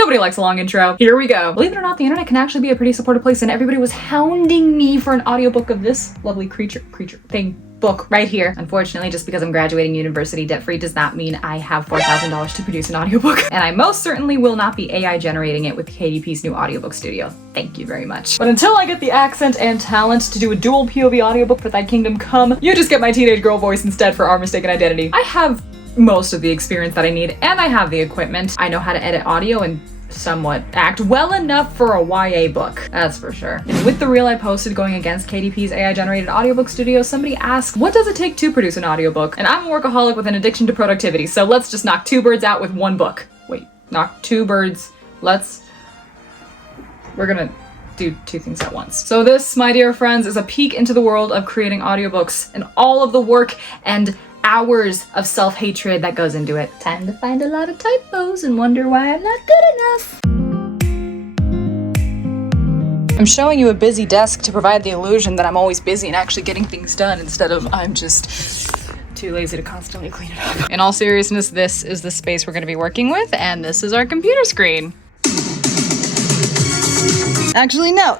Nobody likes a long intro. Here we go. Believe it or not, the internet can actually be a pretty supportive place, and everybody was hounding me for an audiobook of this lovely book right here. Unfortunately, just because I'm graduating university debt-free does not mean I have $4,000 to produce an audiobook. And I most certainly will not be AI generating it with KDP's new audiobook studio. Thank you very much. But until I get the accent and talent to do a dual POV audiobook for Thy Kingdom Come, you just get my teenage girl voice instead for Our Mistaken Identity. I have most of the experience that I need, and I have the equipment. I know how to edit audio and somewhat act well enough for a YA book, that's for sure. And with the reel I posted going against KDP's AI generated audiobook studio, somebody asked, what does it take to produce an audiobook? And I'm a workaholic with an addiction to productivity, so let's just knock two birds out with one book. Wait, knock two birds. We're gonna do two things at once. So this, my dear friends, is a peek into the world of creating audiobooks and all of the work and hours of self-hatred that goes into it. Time to find a lot of typos and wonder why I'm not good enough. I'm showing you a busy desk to provide the illusion that I'm always busy and actually getting things done instead of I'm just too lazy to constantly clean it up. In all seriousness, this is the space we're going to be working with, and this is our computer screen. Actually, no,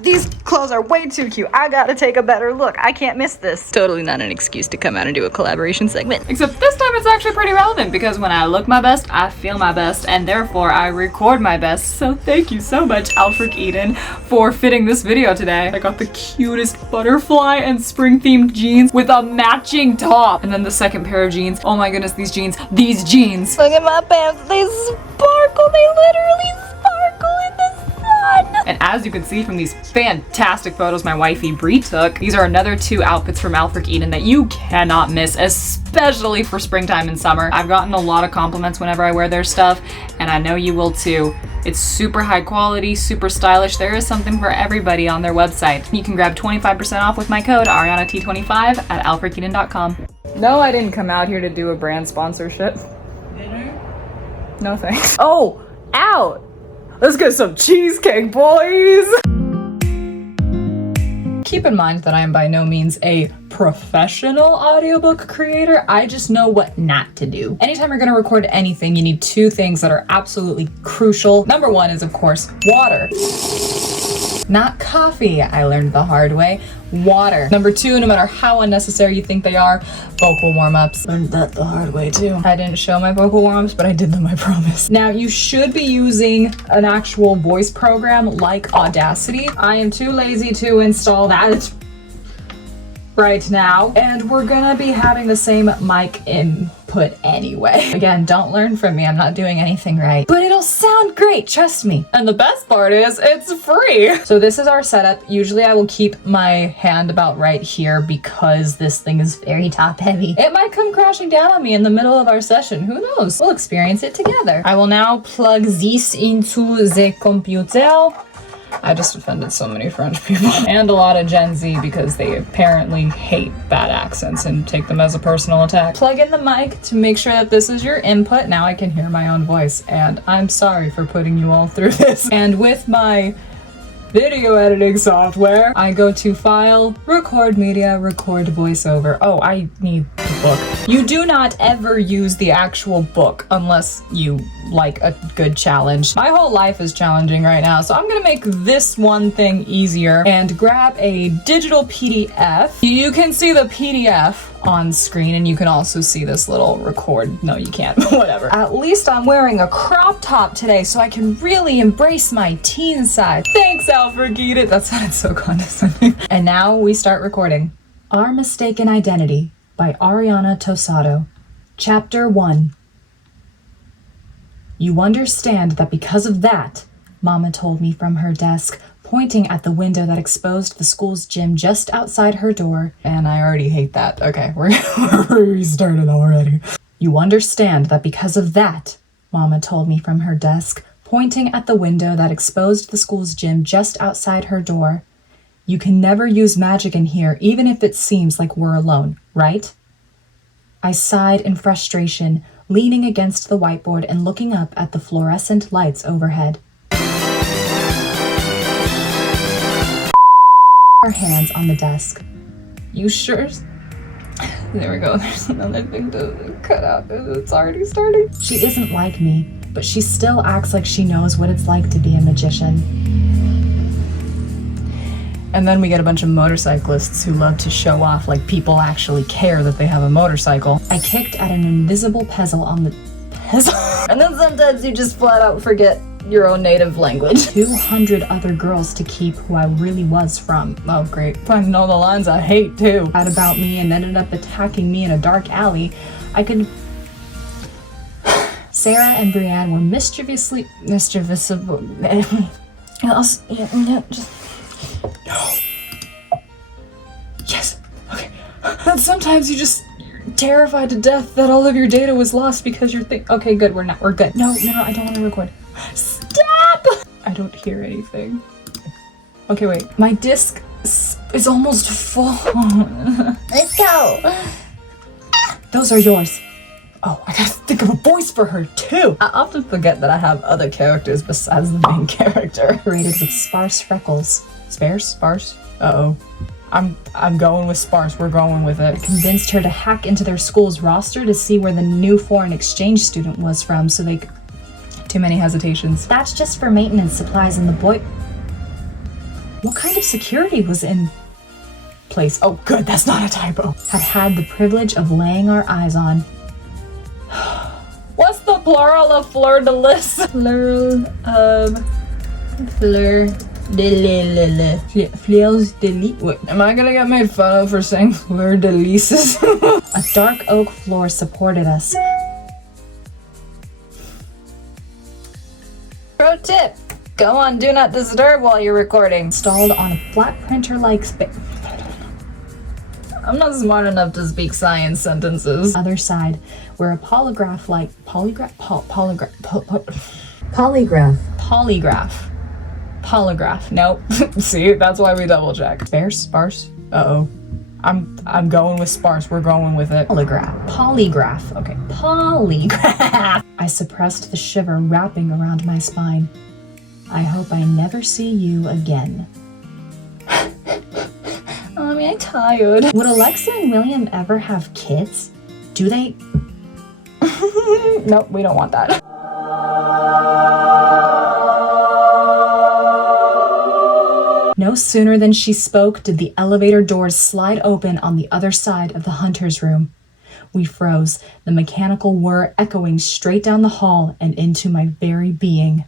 these clothes are way too cute. I gotta take a better look. I can't miss this. Totally not an excuse to come out and do a collaboration segment. Except this time it's actually pretty relevant because when I look my best, I feel my best, and therefore I record my best. So thank you so much, Alfred Eden, for fitting this video today. I got the cutest butterfly and spring themed jeans with a matching top. And then the second pair of jeans. Oh my goodness, these jeans. Look at my pants, they sparkle, they literally sparkle in the sun. And as you can see from these fantastic photos my wifey Brie took, these are another two outfits from Alfred Eden that you cannot miss, especially for springtime and summer. I've gotten a lot of compliments whenever I wear their stuff, and I know you will too. It's super high quality, super stylish. There is something for everybody on their website. You can grab 25% off with my code ArianaT25 at alfrededen.com. No, I didn't come out here to do a brand sponsorship. Dinner? No thanks. Oh, ow! Let's get some cheesecake, boys! Keep in mind that I am by no means a professional audiobook creator. I just know what not to do. Anytime you're gonna record anything, you need two things that are absolutely crucial. Number one is, of course, water. Not coffee, I learned the hard way. Water. Number two, no matter how unnecessary you think they are, vocal warm-ups. Learned that the hard way too. I didn't show my vocal warm-ups, but I did them, I promise. Now, you should be using an actual voice program like Audacity. I am too lazy to install that right now, and we're gonna be having the same mic input anyway. Again, don't learn from me, I'm not doing anything right, but it'll sound great, trust me. And the best part is, it's free. So this is our setup. Usually I will keep my hand about right here because this thing is very top heavy. It might come crashing down on me in the middle of our session, who knows? We'll experience it together. I will now plug this into the computer. I just offended so many French people and a lot of Gen Z because they apparently hate bad accents and take them as a personal attack. Plug in the mic to make sure that this is your input. Now I can hear my own voice, and I'm sorry for putting you all through this. And with my video editing software, I go to File, Record Media, Record Voiceover. Oh, I need the book. You do not ever use the actual book unless you like a good challenge. My whole life is challenging right now, so I'm gonna make this one thing easier and grab a digital PDF. You can see the PDF on screen, and you can also see this little record. No, you can't, whatever. At least I'm wearing a crop top today, so I can really embrace my teen side. Thanks, Alfred Eden. That sounded so condescending. And now we start recording. Our Mistaken Identity by Ariana Tosado. Chapter 1. You understand that because of that, Mama told me from her desk, pointing at the window that exposed the school's gym just outside her door. And I already hate that. Okay, we're restarted already. You understand that because of that, Mama told me from her desk, pointing at the window that exposed the school's gym just outside her door. You can never use magic in here, even if it seems like we're alone, right? I sighed in frustration, leaning against the whiteboard and looking up at the fluorescent lights overhead. Our hands on the desk. You sure? There we go. There's another thing to cut out. It's already starting. She isn't like me. but she still acts like she knows what it's like to be a magician. And then we get a bunch of motorcyclists who love to show off like people actually care that they have a motorcycle. I kicked at an invisible pestle on the pestle. And then sometimes you just flat out forget your own native language. 200 other girls to keep who I really was from. Oh great. Finding all the lines I hate too. Out about me and ended up attacking me in a dark alley. I could... Sarah and Brienne were mischievous. No. Yes. Okay. And sometimes you're terrified to death that all of your data was lost because you're okay, good, we're good. No, I don't want to record. Stop! I don't hear anything. Okay, wait. My disc is almost full. Let's go. Those are yours. Oh, I gotta think of a voice for her too. I often forget that I have other characters besides the main character. Rated with sparse freckles. Sparse? Uh-oh. I'm going with sparse. We're going with it. I convinced her to hack into their school's roster to see where the new foreign exchange student was from so they could... Too many hesitations. That's just for maintenance supplies and the boy... What kind of security was in place? Oh, good. That's not a typo. Had the privilege of laying our eyes on. What's the plural of fleur de lis? Fleurs de lis. Wait, am I gonna get made fun of for saying fleur de lis? A dark oak floor supported us. Pro tip: go on Do Not Disturb while you're recording. Installed on a flat printer-like space. I'm not smart enough to speak science sentences. Other side, where a polygraph. Nope. See, that's why we double check. Sparse. Uh-oh. I'm going with sparse. We're going with it. Polygraph. Okay. Polygraph. I suppressed the shiver wrapping around my spine. I hope I never see you again. I'm tired. Would Alexa and William ever have kids? Do they? Nope, we don't want that. No sooner than she spoke did the elevator doors slide open on the other side of the hunter's room. We froze, the mechanical whir echoing straight down the hall and into my very being.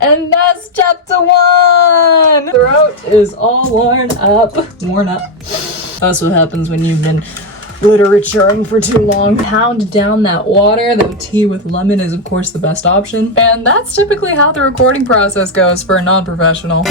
And that's chapter 1! Throat is all worn up. That's what happens when you've been literaturing for too long. Pound down that water, though tea with lemon is of course the best option. And that's typically how the recording process goes for a non-professional.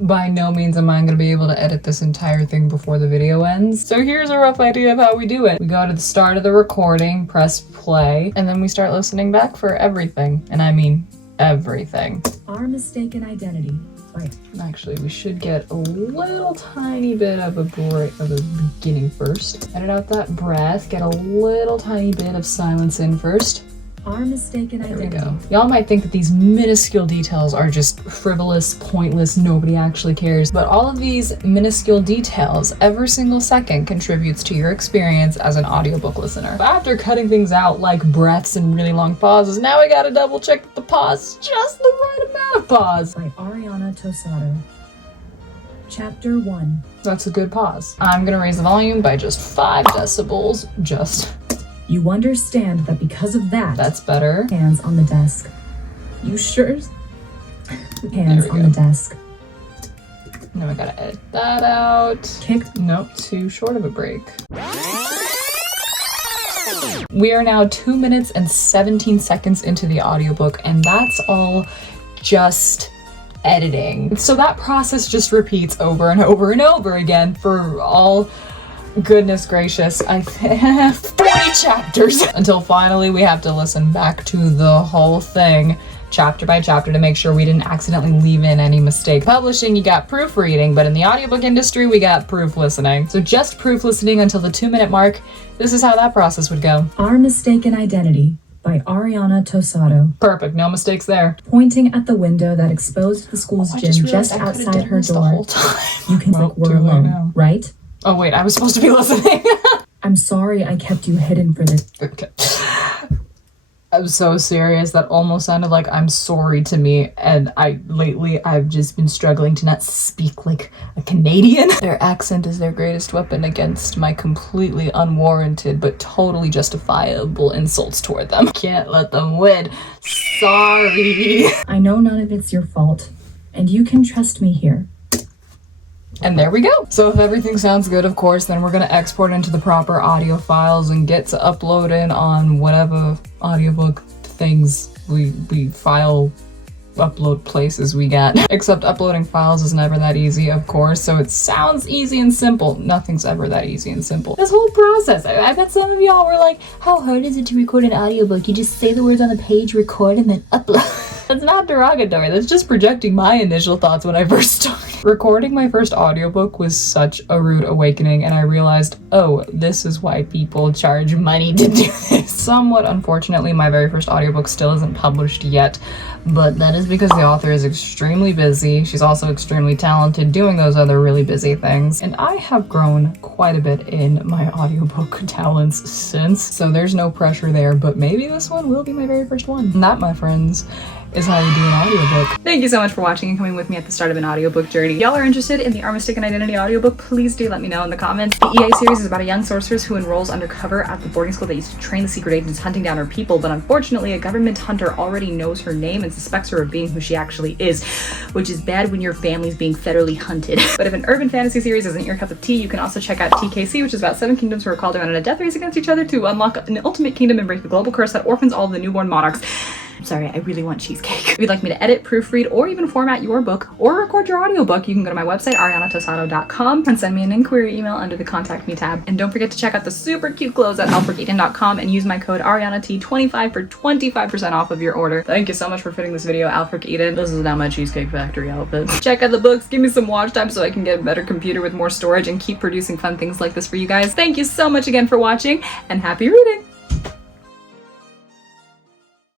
By no means am I going to be able to edit this entire thing before the video ends. So here's a rough idea of how we do it. We go to the start of the recording, press play, and then we start listening back for everything. And I mean everything. Our mistaken identity. Right. Actually, we should get a little tiny bit of a break of the beginning first. Edit out that breath, get a little tiny bit of silence in first. Our mistaken identity. There we go. Y'all might think that these minuscule details are just frivolous, pointless, nobody actually cares, but all of these minuscule details, every single second contributes to your experience as an audiobook listener. But after cutting things out like breaths and really long pauses, now we gotta double check that the pause is just the right amount of pause. By Ariana Tosado. Chapter 1. That's a good pause. I'm gonna raise the volume by just 5 decibels, You understand that because of that... That's better. Hands on the desk. You sure? Hands on the desk. Now I gotta edit that out. Kick. Nope, too short of a break. We are now 2 minutes and 17 seconds into the audiobook, and that's all just editing. So that process just repeats over and over and over again for all... Goodness gracious, 40 chapters until finally we have to listen back to the whole thing chapter by chapter to make sure we didn't accidentally leave in any mistake. Publishing, you got proofreading, but in the audiobook industry, we got proof listening. So just proof listening until the 2-minute mark. This is how that process would go. Our Mistaken Identity by Ariana Tosado. Perfect, no mistakes there. Pointing at the window that exposed the school's gym just outside her door. You can click we're alone, right? Oh wait, I was supposed to be listening. I'm sorry I kept you hidden for this. Okay. I'm so serious. That almost sounded like I'm sorry to me, and I've just been struggling to not speak like a Canadian. Their accent is their greatest weapon against my completely unwarranted but totally justifiable insults toward them. Can't let them win. Sorry. I know none of it's your fault, and you can trust me here. And there we go. So if everything sounds good, of course, then we're gonna export into the proper audio files and get to uploading on whatever audiobook things we file upload places we got. Except uploading files is never that easy, of course, so it sounds easy and simple. Nothing's ever that easy and simple. This whole process, I bet some of y'all were like, how hard is it to record an audiobook? You just say the words on the page, record, and then upload. That's not derogatory, that's just projecting my initial thoughts when I first started. Recording my first audiobook was such a rude awakening, and I realized, oh, this is why people charge money to do this. Somewhat unfortunately, my very first audiobook still isn't published yet, but that is because the author is extremely busy. She's also extremely talented doing those other really busy things, and I have grown quite a bit in my audiobook talents since, so there's no pressure there, but maybe this one will be my very first one. And that, my friends, is how you do an audiobook. Thank you so much for watching and coming with me at the start of an audiobook journey. If y'all are interested in the Our Mistaken Identity audiobook, please do let me know in the comments. The EA series is about a young sorceress who enrolls undercover at the boarding school that used to train the secret agents hunting down her people, but unfortunately a government hunter already knows her name and suspects her of being who she actually is, which is bad when your family's being federally hunted. But if an urban fantasy series isn't your cup of tea, you can also check out TKC, which is about 7 kingdoms who are called around in a death race against each other to unlock an ultimate kingdom and break the global curse that orphans all of the newborn monarchs. I'm sorry, I really want cheesecake. If you'd like me to edit, proofread, or even format your book, or record your audiobook, you can go to my website, arianatosado.com, and send me an inquiry email under the Contact Me tab. And don't forget to check out the super cute clothes at alfrededen.com and use my code ArianaT25 for 25% off of your order. Thank you so much for fitting this video, Alfred Eden. This is now my Cheesecake Factory outfit. Check out the books, give me some watch time so I can get a better computer with more storage and keep producing fun things like this for you guys. Thank you so much again for watching, and happy reading!